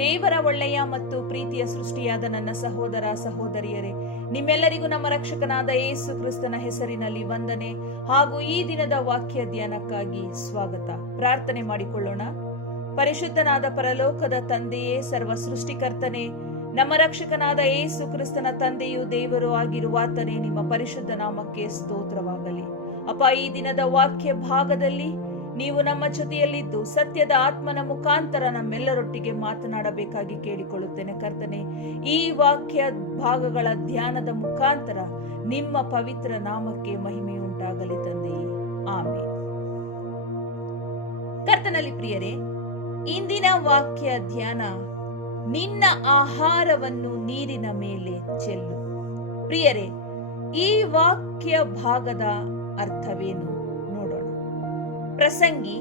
ದೇವರ ಒಳ್ಳೆಯ ಮತ್ತು ಪ್ರೀತಿಯ ಸೃಷ್ಟಿಯಾದ ನನ್ನ ಸಹೋದರ ಸಹೋದರಿಯರೇ, ನಿಮ್ಮೆಲ್ಲರಿಗೂ ನಮ್ಮ ರಕ್ಷಕನಾದ ಯೇಸು ಕ್ರಿಸ್ತನ ಹೆಸರಿನಲ್ಲಿ ವಂದನೆ ಹಾಗೂ ಈ ದಿನದ ವಾಕ್ಯ ಧ್ಯಾನಕ್ಕಾಗಿ ಸ್ವಾಗತ. ಪ್ರಾರ್ಥನೆ ಮಾಡಿಕೊಳ್ಳೋಣ. ಪರಿಶುದ್ಧನಾದ ಪರಲೋಕದ ತಂದೆಯೇ, ಸರ್ವ ಸೃಷ್ಟಿಕರ್ತನೆ, ನಮ್ಮ ರಕ್ಷಕನಾದ ಯೇಸು ಕ್ರಿಸ್ತನ ತಂದೆಯು ದೇವರು ಆಗಿರುವಾತನೇ, ನಿಮ್ಮ ಪರಿಶುದ್ಧ ನಾಮಕ್ಕೆ ಸ್ತೋತ್ರವಾಗಲಿ. ಅಪ್ಪ, ಈ ದಿನದ ವಾಕ್ಯ ಭಾಗದಲ್ಲಿ ನೀವು ನಮ್ಮ ಜೊತೆಯಲ್ಲಿದ್ದು ಸತ್ಯದ ಆತ್ಮನ ಮುಖಾಂತರ ನಮ್ಮೆಲ್ಲರೊಟ್ಟಿಗೆ ಮಾತನಾಡಬೇಕಾಗಿ ಕೇಳಿಕೊಳ್ಳುತ್ತೇನೆ ಕರ್ತನೆ. ಈ ವಾಕ್ಯ ಭಾಗಗಳ ಧ್ಯಾನದ ಮುಖಾಂತರ ನಿಮ್ಮ ಪವಿತ್ರ ನಾಮಕ್ಕೆ ಮಹಿಮೆಯುಂಟಾಗಲಿ ತಂದೆಯೇ, ಆಮೆನ್. ಕರ್ತನಲ್ಲಿ ಪ್ರಿಯರೇ, ಇಂದಿನ ವಾಕ್ಯ ಧ್ಯಾನ, ನಿನ್ನ ಆಹಾರವನ್ನು ನೀರಿನ ಮೇಲೆ ಚೆಲ್ಲು. ಪ್ರಿಯರೇ, ಈ ವಾಕ್ಯ ಭಾಗದ ಅರ್ಥವೇನು ನೋಡೋಣ. ಪ್ರಸಂಗಿ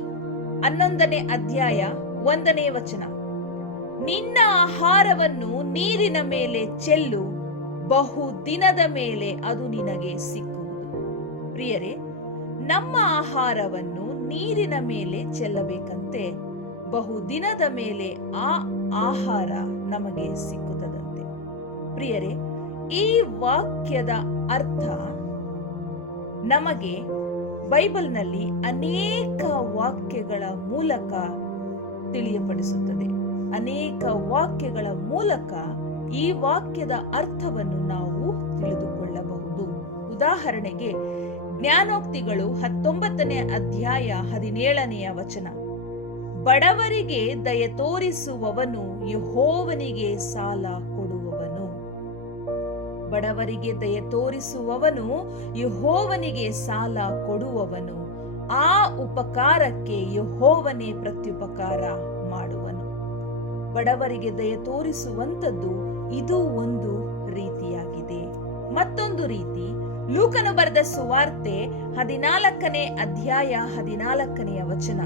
11ನೇ ಅಧ್ಯಾಯ 1ನೇ ವಚನ. ನಿನ್ನ ಆಹಾರವನ್ನು ನೀರಿನ ಮೇಲೆ ಚೆಲ್ಲು, ಬಹು ದಿನದ ಮೇಲೆ ಅದು ನಿನಗೆ ಸಿಕ್ಕುವುದು. ಪ್ರಿಯರೇ, ನಮ್ಮ ಆಹಾರವನ್ನು ನೀರಿನ ಮೇಲೆ ಚೆಲ್ಲಬೇಕಂತೆ ಬಹು ದಿನದ ಮೇಲೆ ಆ ಆಹಾರ ನಮಗೆ ಸಿಕ್ಕುತ್ತದಂತೆ. ಪ್ರಿಯರೇ, ಈ ವಾಕ್ಯದ ಅರ್ಥ ನಮಗೆ ಬೈಬಲ್ನಲ್ಲಿ ಅನೇಕ ವಾಕ್ಯಗಳ ಮೂಲಕ ತಿಳಿಯಪಡಿಸುತ್ತದೆ. ಅನೇಕ ವಾಕ್ಯಗಳ ಮೂಲಕ ಈ ವಾಕ್ಯದ ಅರ್ಥವನ್ನು ನಾವು ತಿಳಿದುಕೊಳ್ಳಬಹುದು. ಉದಾಹರಣೆಗೆ, ಜ್ಞಾನೋಕ್ತಿಗಳು 19ನೇ ಅಧ್ಯಾಯ 17ನೇ ವಚನ. ಬಡವರಿಗೆ ದಯ ತೋರಿಸುವವನು ಯೆಹೋವನಿಗೆ ಸಾಲ ಕೊಡುವವನು. ಬಡವರಿಗೆ ದಯ ತೋರಿಸುವವನು ಯೆಹೋವನಿಗೆ ಸಾಲ ಕೊಡುವವನು. ಆ ಉಪಕಾರಕ್ಕೆ ಯೆಹೋವನೇ ಪ್ರತ್ಯುಪಕಾರ ಮಾಡುವನು. ಬಡವರಿಗೆ ದಯ ತೋರಿಸುವಂತದ್ದು ಇದು ಒಂದು ರೀತಿಯಾಗಿದೆ. ಮತ್ತೊಂದು ರೀತಿ, ಲೂಕನು ಬರೆದ ಸುವಾರ್ತೆ 14ನೇ ಅಧ್ಯಾಯ 14ನೇ ವಚನ.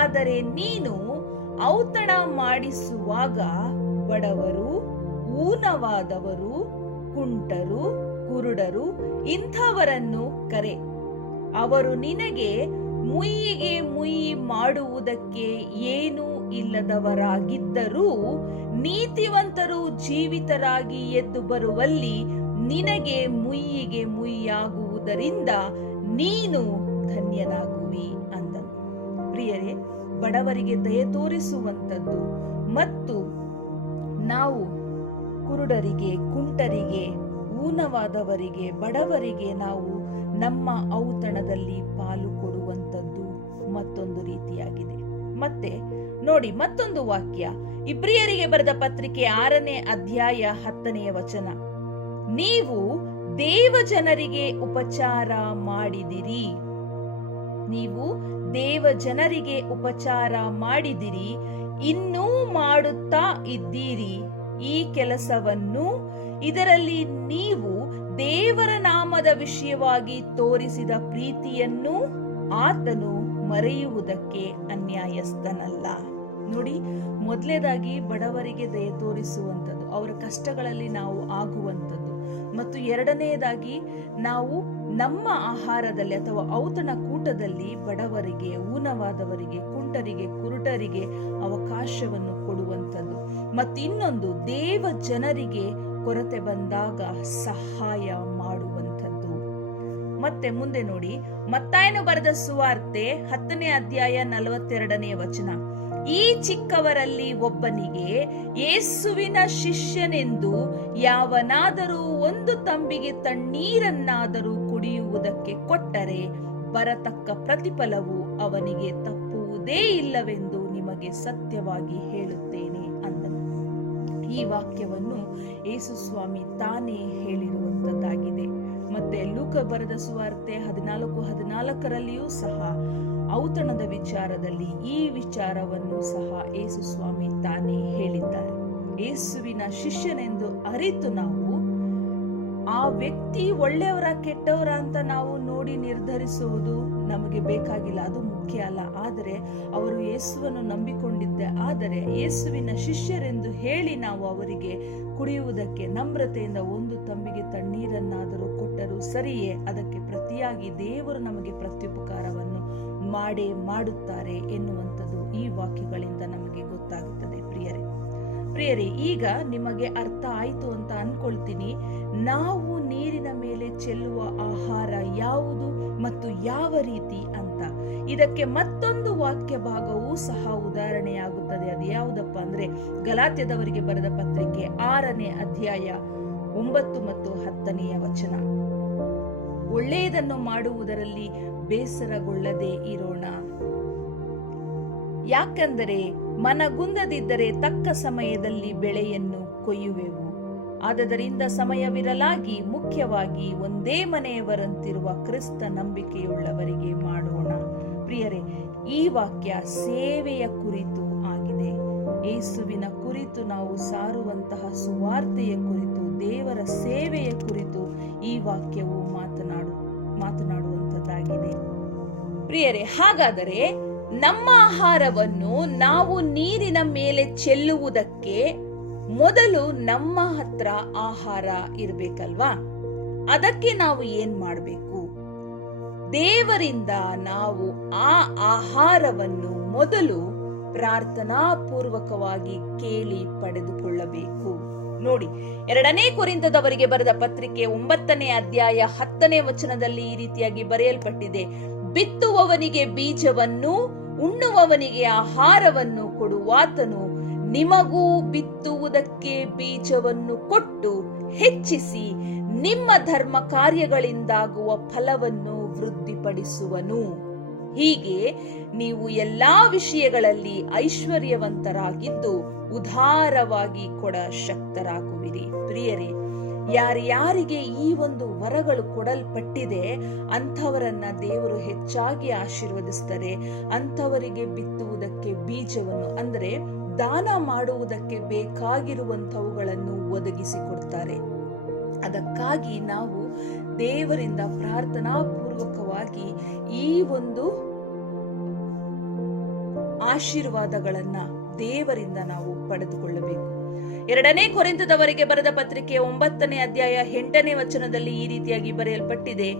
ಆದರೆ ನೀನು ಔತಣ ಮಾಡಿಸುವಾಗ ಬಡವರು, ಊನವಾದವರು, ಕುಂಟರು, ಕುರುಡರು ಇಂಥವರನ್ನು ಕರೆ. ಅವರು ನಿನಗೆ ಮುಯ್ಯಿಗೆ ಮುಯ್ಯಿ ಮಾಡುವುದಕ್ಕೆ ಏನೂ ಇಲ್ಲದವರಾಗಿದ್ದರೂ ನೀತಿವಂತರು ಜೀವಿತರಾಗಿ ಎದ್ದು ಬರುವಲ್ಲಿ ನಿನಗೆ ಮುಯ್ಯಿಗೆ ಮುಯ್ಯಾಗುವುದರಿಂದ ನೀನು ಧನ್ಯನಾಗುವಿ ಅಂದನು. ಪ್ರಿಯರೇ, ಬಡವರಿಗೆ ದಯ ತೋರಿಸುವಂಥದ್ದು ಮತ್ತು ನಾವು ಕುರುಡರಿಗೆ, ಕುಂಟರಿಗೆ, ಊನವಾದವರಿಗೆ, ಬಡವರಿಗೆ ನಾವು ನಮ್ಮ ಔತಣದಲ್ಲಿ ಪಾಲು ಕೊಡುವಂಥದ್ದು ಮತ್ತೊಂದು ರೀತಿಯಾಗಿದೆ. ಮತ್ತೆ ನೋಡಿ, ಮತ್ತೊಂದು ವಾಕ್ಯ, ಇಬ್ರಿಯರಿಗೆ ಬರೆದ ಪತ್ರಿಕೆ 6ನೇ ಅಧ್ಯಾಯ 10ನೇ ವಚನ. ನೀವು ದೇವ ಜನರಿಗೆ ಉಪಚಾರ ಮಾಡಿದಿರಿ. ನೀವು ದೇವ ಜನರಿಗೆ ಉಪಚಾರ ಮಾಡಿದಿರಿ, ಇನ್ನೂ ಮಾಡುತ್ತಾ ಇದ್ದೀರಿ ಈ ಕೆಲಸವನ್ನು. ಇದರಲ್ಲಿ ನೀವು ದೇವರ ನಾಮದ ವಿಷಯವಾಗಿ ತೋರಿಸಿದ ಪ್ರೀತಿಯನ್ನು ಆತನು ಮರೆಯುವುದಕ್ಕೆ ಅನ್ಯಾಯಸ್ಥನಲ್ಲ. ನೋಡಿ, ಮೊದಲನೇದಾಗಿ ಬಡವರಿಗೆ ದಯ ತೋರಿಸುವಂಥದ್ದು, ಅವರ ಕಷ್ಟಗಳಲ್ಲಿ ನಾವು ಆಗುವಂಥದ್ದು. ಮತ್ತು ಎರಡನೆಯದಾಗಿ, ನಾವು ನಮ್ಮ ಆಹಾರದಲ್ಲಿ ಅಥವಾ ಔತಣ ಕೂಟದಲ್ಲಿ ಬಡವರಿಗೆ, ಊನವಾದವರಿಗೆ, ಕುಂಟರಿಗೆ, ಕುರುಡರಿಗೆ ಅವಕಾಶವನ್ನು ಕೊಡುವಂಥದ್ದು. ಮತ್ತು ಇನ್ನೊಂದು, ದೇವ ಜನರಿಗೆ ಕೊರತೆ ಬಂದಾಗ ಸಹಾಯ ಮಾಡುವಂಥದ್ದು. ಮತ್ತೆ ಮುಂದೆ ನೋಡಿ, ಮತ್ತಾಯನು ಬರೆದ ಸುವಾರ್ತೆ 10ನೇ ಅಧ್ಯಾಯ 42ನೇ ವಚನ. ಈ ಚಿಕ್ಕವರಲ್ಲಿ ಒಬ್ಬನಿಗೆ ಯೇಸುವಿನ ಶಿಷ್ಯನೆಂದು ಯಾವನಾದರೂ ಒಂದು ತಂಬಿಗೆ ತಣ್ಣೀರನ್ನಾದರೂ ಕುಡಿಯುವುದಕ್ಕೆ ಕೊಟ್ಟರೆ ಬರತಕ್ಕ ಪ್ರತಿಫಲವು ಅವನಿಗೆ ತಪ್ಪುವುದೇ ಇಲ್ಲವೆಂದು ನಿಮಗೆ ಸತ್ಯವಾಗಿ ಹೇಳುತ್ತೇನೆ ಅಂದನು. ಈ ವಾಕ್ಯವನ್ನು ಯೇಸು ಸ್ವಾಮಿ ತಾನೇ ಹೇಳಿರುವಂತದ್ದಾಗಿದೆ. ಮತ್ತೆ ಲೂಕ ಬರೆದ ಸುವಾರ್ತೆ 14:14 ಸಹ ಔತಣದ ವಿಚಾರದಲ್ಲಿ ಈ ವಿಚಾರವನ್ನು ಸಹ ಯೇಸು ಸ್ವಾಮಿ ತಾನೇ ಹೇಳಿದ್ದಾರೆ. ಯೇಸುವಿನ ಶಿಷ್ಯನೆಂದು ಅರಿತು ನಾವು ಆ ವ್ಯಕ್ತಿ ಒಳ್ಳೆಯವರ ಕೆಟ್ಟವರ ಅಂತ ನಾವು ನೋಡಿ ನಿರ್ಧರಿಸುವುದು ನಮಗೆ ಬೇಕಾಗಿಲ್ಲ, ಅದು ಮುಖ್ಯ ಅಲ್ಲ. ಆದರೆ ಅವರು ಯೇಸುವನ್ನು ನಂಬಿಕೊಂಡಿದ್ದೆ, ಆದರೆ ಯೇಸುವಿನ ಶಿಷ್ಯರೆಂದು ಹೇಳಿ ನಾವು ಅವರಿಗೆ ಕುಡಿಯುವುದಕ್ಕೆ ನಮ್ರತೆಯಿಂದ ಒಂದು ತಂಬಿಗೆ ತಣ್ಣೀರನ್ನಾದರೂ ಕೊಟ್ಟರೂ ಸರಿಯೇ, ಅದಕ್ಕೆ ಪ್ರತಿಯಾಗಿ ದೇವರು ನಮಗೆ ಪ್ರತ್ಯುಪಕಾರವನ್ನು ಮಾಡುತ್ತಾರೆ ಎನ್ನುವಂಥದ್ದು ಈ ವಾಕ್ಯಗಳಿಂದ ನಮಗೆ ಗೊತ್ತಾಗುತ್ತದೆ ಪ್ರಿಯರೇ. ಪ್ರಿಯರೇ, ಈಗ ನಿಮಗೆ ಅರ್ಥ ಆಯ್ತು ಅಂತ ಅನ್ಕೊಳ್ತೀನಿ. ನಾವು ನೀರಿನ ಮೇಲೆ ಚೆಲ್ಲುವ ಆಹಾರ ಯಾವುದು ಮತ್ತು ಯಾವ ರೀತಿ ಅಂತ. ಇದಕ್ಕೆ ಮತ್ತೊಂದು ವಾಕ್ಯ ಭಾಗವೂ ಸಹ ಉದಾಹರಣೆಯಾಗುತ್ತದೆ. ಅದು ಯಾವುದಪ್ಪ ಅಂದ್ರೆ ಗಲಾತ್ಯದವರಿಗೆ ಬರೆದ ಪತ್ರಿಕೆ 6ನೇ ಅಧ್ಯಾಯ 9 ಮತ್ತು 10ನೇ ವಚನ. ಒಳ್ಳೆಯದನ್ನು ಮಾಡುವುದರಲ್ಲಿ ಬೇಸರಗೊಳ್ಳದೆ ಇರೋಣ, ಯಾಕಂದರೆ ಮನಗುಂದದಿದ್ದರೆ ತಕ್ಕ ಸಮಯದಲ್ಲಿ ಬೆಳೆಯನ್ನು ಕೊಯ್ಯುವೆವು. ಆದದರಿಂದ ಸಮಯವಿರಲಾಗಿ ಮುಖ್ಯವಾಗಿ ಒಂದೇ ಮನೆಯವರಂತಿರುವ ಕ್ರಿಸ್ತ ನಂಬಿಕೆಯುಳ್ಳವರಿಗೆ ಮಾಡೋಣ. ಪ್ರಿಯರೇ, ಈ ವಾಕ್ಯ ಸೇವೆಯ ಕುರಿತು ಆಗಿದೆ. ಯೇಸುವಿನ ಕುರಿತು ನಾವು ಸಾರುವಂತಹ ಸುವಾರ್ತೆಯ ಕುರಿತು, ದೇವರ ಸೇವೆಯ ಕುರಿತು ಈ ವಾಕ್ಯವು ಮಾತನಾಡುವಂತದ್ದಾಗಿದೆ. ಪ್ರಿಯರೇ, ಹಾಗಾದರೆ ನಮ್ಮ ಆಹಾರವನ್ನು ನಾವು ನೀರಿನ ಮೇಲೆ ಚೆಲ್ಲುವುದಕ್ಕೆ ಮೊದಲು ನಮ್ಮ ಹತ್ರ ಆಹಾರ ಇರಬೇಕಲ್ವಾ? ಅದಕ್ಕೆ ನಾವು ಏನ್ ಮಾಡಬೇಕು? ದೇವರಿಂದ ನಾವು ಆ ಆಹಾರವನ್ನು ಮೊದಲು ಪ್ರಾರ್ಥನಾ ಪೂರ್ವಕವಾಗಿ ಕೇಳಿ ಪಡೆದುಕೊಳ್ಳಬೇಕು. ನೋಡಿ, 2ನೇ ಕೊರಿಂಥದವರಿಗೆ ಬರೆದ ಪತ್ರಿಕೆ 9ನೇ ಅಧ್ಯಾಯ 10ನೇ ವಚನದಲ್ಲಿ ಈ ರೀತಿಯಾಗಿ ಬರೆಯಲ್ಪಟ್ಟಿದೆ: ಬಿತ್ತುವವನಿಗೆ ಬೀಜವನ್ನು, ಉಣ್ಣುವವನಿಗೆ ಆಹಾರವನ್ನು ಕೊಡುವಾತನು ನಿಮಗೂ ಬಿತ್ತುವುದಕ್ಕೆ ಬೀಜವನ್ನು ಕೊಟ್ಟು ಹೆಚ್ಚಿಸಿ ನಿಮ್ಮ ಧರ್ಮ ಕಾರ್ಯಗಳಿಂದಾಗುವ ಫಲವನ್ನು ವೃದ್ಧಿಪಡಿಸುವನು. ಹೀಗೆ ನೀವು ಎಲ್ಲಾ ವಿಷಯಗಳಲ್ಲಿ ಐಶ್ವರ್ಯವಂತರಾಗಿದ್ದು ಉದಾರವಾಗಿ ಕೊಡ ಶಕ್ತರಾಗುವಿರಿ. ಪ್ರಿಯರೇ, ಯಾರ್ಯಾರಿಗೆ ಈ ಒಂದು ವರಗಳು ಕೊಡಲ್ಪಟ್ಟಿದೆ ಅಂಥವರನ್ನ ದೇವರು ಹೆಚ್ಚಾಗಿ ಆಶೀರ್ವದಿಸ್ತಾರೆ. ಅಂಥವರಿಗೆ ಬಿತ್ತುವುದಕ್ಕೆ ಬೀಜವನ್ನು, ಅಂದರೆ ದಾನ ಮಾಡುವುದಕ್ಕೆ ಬೇಕಾಗಿರುವಂತವುಗಳನ್ನು ಒದಗಿಸಿಕೊಡ್ತಾರೆ. ಅದಕ್ಕಾಗಿ ನಾವು ದೇವರಿಂದ ಪ್ರಾರ್ಥನಾ ಪೂರ್ವಕವಾಗಿ ಈ ಒಂದು ಆಶೀರ್ವಾದಗಳನ್ನ ದೇವರಿಂದ ನಾವು ಪಡೆದುಕೊಳ್ಳಬೇಕು. 2ನೇ ಕೊರಿಂಥದವರಿಗೆ ಬರೆದ ಪತ್ರಿಕೆ 9ನೇ ಅಧ್ಯಾಯ 8ನೇ ವಚನದಲ್ಲಿ ಈ ರೀತಿಯಾಗಿ ಬರೆಯಲ್ಪಟ್ಟಿದೆ: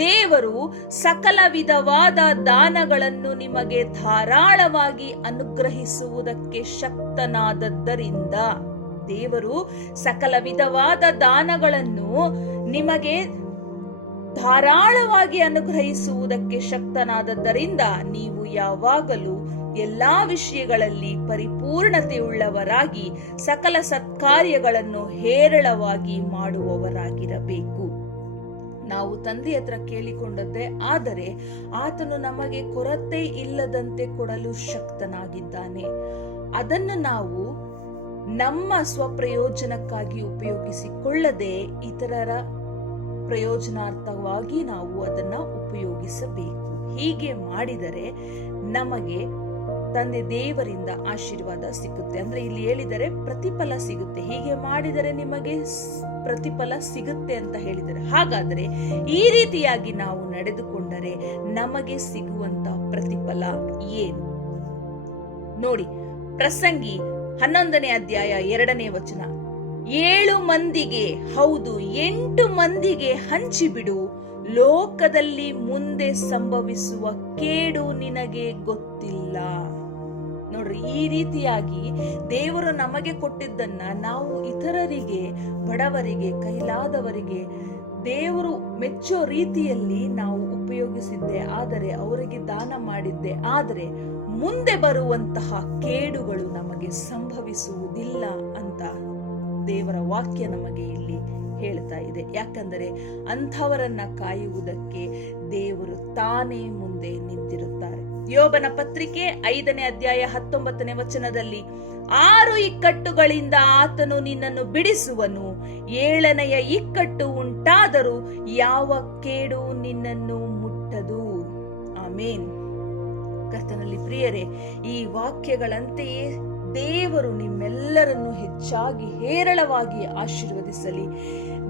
ದೇವರು ಸಕಲ ವಿಧವಾದ ದಾನಗಳನ್ನು ನಿಮಗೆ ಧಾರಾಳವಾಗಿ ಅನುಗ್ರಹಿಸುವುದಕ್ಕೆ ಶಕ್ತನಾದದ್ದರಿಂದ. ದೇವರು ಸಕಲ ವಿಧವಾದ ದಾನಗಳನ್ನು ನಿಮಗೆ ಧಾರಾಳವಾಗಿ ಅನುಗ್ರಹಿಸುವುದಕ್ಕೆ ಶಕ್ತನಾದದ್ದರಿಂದ ನೀವು ಯಾವಾಗಲೂ ಎಲ್ಲಾ ವಿಷಯಗಳಲ್ಲಿ ಪರಿಪೂರ್ಣತೆಯುಳ್ಳವರಾಗಿ ಸಕಲ ಸತ್ಕಾರ್ಯಗಳನ್ನು ಹೇರಳವಾಗಿ ಮಾಡುವವರಾಗಿರಬೇಕು. ನಾವು ತಂದೆಯ ಹತ್ರ ಕೇಳಿಕೊಂಡದ್ದೇ ಆದರೆ ಆತನು ನಮಗೆ ಕೊರತೆ ಇಲ್ಲದಂತೆ ಕೊಡಲು ಶಕ್ತನಾಗಿದ್ದಾನೆ. ಅದನ್ನು ನಾವು ನಮ್ಮ ಸ್ವಪ್ರಯೋಜನಕ್ಕಾಗಿ ಉಪಯೋಗಿಸಿಕೊಳ್ಳದೆ ಇತರರ ಪ್ರಯೋಜನಾರ್ಥವಾಗಿ ನಾವು ಅದನ್ನ ಉಪಯೋಗಿಸಬೇಕು. ಹೀಗೆ ಮಾಡಿದರೆ ನಮಗೆ ತಂದೆ ದೇವರಿಂದ ಆಶೀರ್ವಾದ ಸಿಗುತ್ತೆ. ಅಂದ್ರೆ ಇಲ್ಲಿ ಹೇಳಿದರೆ ಪ್ರತಿಫಲ ಸಿಗುತ್ತೆ. ಹೀಗೆ ಮಾಡಿದರೆ ನಿಮಗೆ ಪ್ರತಿಫಲ ಸಿಗುತ್ತೆ ಅಂತ ಹೇಳಿದರೆ, ಹಾಗಾದರೆ ಈ ರೀತಿಯಾಗಿ ನಾವು ನಡೆದುಕೊಂಡರೆ ನಮಗೆ ಸಿಗುವಂತ ಪ್ರತಿಫಲ ಏನು? ನೋಡಿ, ಪ್ರಸಂಗಿ 11ನೇ ಅಧ್ಯಾಯ 2ನೇ ವಚನ: 7 ಮಂದಿಗೆ, ಹೌದು 8 ಮಂದಿಗೆ ಹಂಚಿಬಿಡು, ಲೋಕದಲ್ಲಿ ಮುಂದೆ ಸಂಭವಿಸುವ ಕೇಡು ನಿನಗೆ ಗೊತ್ತಿಲ್ಲ. ನೋಡ್ರಿ, ಈ ರೀತಿಯಾಗಿ ದೇವರು ನಮಗೆ ಕೊಟ್ಟಿದ್ದನ್ನ ನಾವು ಇತರರಿಗೆ, ಬಡವರಿಗೆ, ಕೈಲಾದವರಿಗೆ ದೇವರು ಮೆಚ್ಚೋ ರೀತಿಯಲ್ಲಿ ನಾವು ಉಪಯೋಗಿಸಿದ್ದೆ ಆದರೆ, ಅವರಿಗೆ ದಾನ ಮಾಡಿದ್ದೆ ಆದರೆ ಮುಂದೆ ಬರುವಂತಹ ಕೇಡುಗಳು ನಮಗೆ ಸಂಭವಿಸುವುದಿಲ್ಲ ಅಂತ ದೇವರ ವಾಕ್ಯ ನಮಗೆ ಇಲ್ಲಿ ಹೇಳ್ತಾ ಇದೆ. ಯಾಕಂದರೆ ಅಂಥವರನ್ನ ಕಾಯುವುದಕ್ಕೆ ದೇವರು ತಾನೇ ಮುಂದೆ ನಿಂತಿರುತ್ತಾರೆ. ಯೋಬನ ಪತ್ರಿಕೆ 5ನೇ ಅಧ್ಯಾಯ 19ನೇ ವಚನದಲ್ಲಿ: 6 ಇಕ್ಕಟ್ಟುಗಳಿಂದ ಆತನು ನಿನ್ನನ್ನು ಬಿಡಿಸುವನು, 7ನೆಯ ಇಕ್ಕಟ್ಟು ಉಂಟಾದರೂ ಯಾವ ಕೇಡು ನಿನ್ನನ್ನು ಮುಟ್ಟದು. ಆಮೇನ್. ಕರ್ತನಲ್ಲಿ ಪ್ರಿಯರೇ, ಈ ವಾಕ್ಯಗಳಂತೆಯೇ ದೇವರು ನಿಮ್ಮೆಲ್ಲರನ್ನು ಹೆಚ್ಚಾಗಿ ಹೇರಳವಾಗಿ ಆಶೀರ್ವದಿಸಲಿ.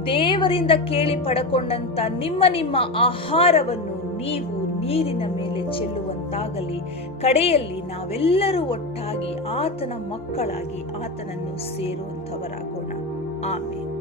ದೇವರಿಂದ ಕೇಳಿ ಪಡಕೊಂಡಂತ ನಿಮ್ಮ ಆಹಾರವನ್ನು ನೀವು ನೀರಿನ ಮೇಲೆ ಚೆಲ್ಲುವಂತಾಗಲಿ. ಕಡೆಯಲ್ಲಿ ನಾವೆಲ್ಲರೂ ಒಟ್ಟಾಗಿ ಆತನ ಮಕ್ಕಳಾಗಿ ಆತನನ್ನು ಸೇರುವಂತವರಾಗೋಣ. ಆಮೇಲೆ